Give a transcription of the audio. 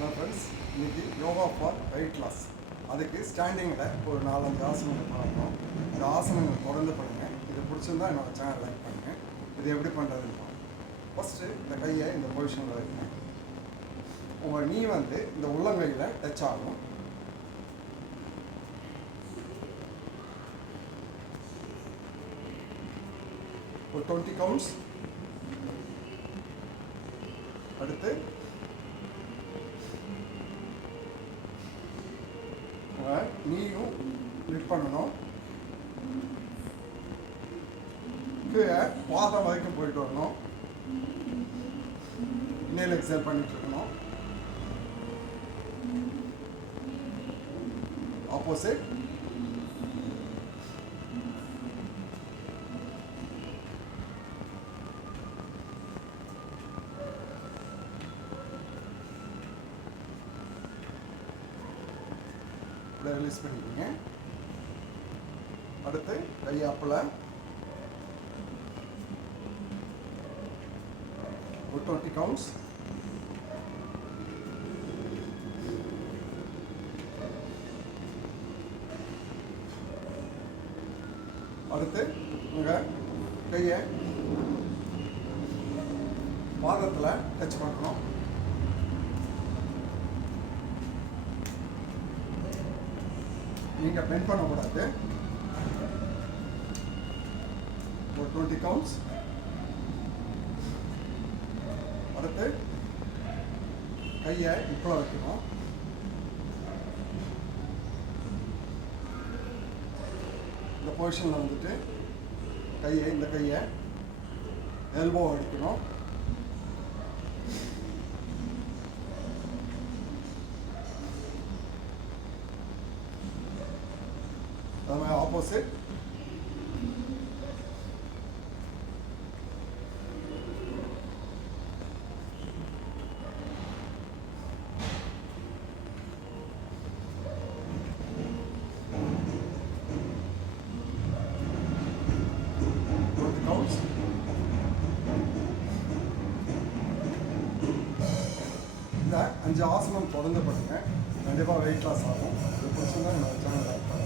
Hello friends, இன்றைக்கி yoga for weight loss. அதுக்கு ஸ்டாண்டிங்கில் ஒரு 4-5 ஆசனங்கள் பண்ணணும். இந்த ஆசனங்கள் தொடர்ந்து பண்ணுங்கள். இது பிடிச்சிருந்தா என்னோடய சேனல் லைக் பண்ணுங்கள். இது எப்படி பண்ணுறதுன்னு பாருங்கள். ஃபஸ்ட்டு இந்த கையை இந்த பொசிஷனில் வைங்க. உங்கள் நீ இந்த உள்ளங்கையில் டச் ஆகும். ஒரு 20 கவுண்ட்ஸ். அடுத்து நீயும் லிஃப்ட் பண்ணணும். கீழே பாதம் வரைக்கும் போயிட்டு வரணும். இன்னேல் எக்ஸல் பண்ணிட்டு இருக்கணும். ஆப்போசிட். ரிலீஸ் பண்ணிக்கோங்க. அடுத்து கையை அப்பில் ஒரு 20 கவுண்ட்ஸ். அடுத்து உங்கள் கையை பாதத்தில் டச் பண்ணணும். நீங்கள் பெண்ட் பண்ணக்கூடாது. ஒரு 20 கவுண்ட்ஸ். அடுத்து கையை இப்போ வைக்கணும். இந்த பொசிஷனில் இந்த கையை எல்போ அடிக்கணும். ஆப்போசிட். இந்த 5 ஆசனம் தொடர்ந்து பண்ணுங்க. கண்டிப்பாக வெயிட் லாஸ் ஆகும். இது பிடிச்சிருந்தா என்னோட சேனல் லைக் பண்ணுங்க.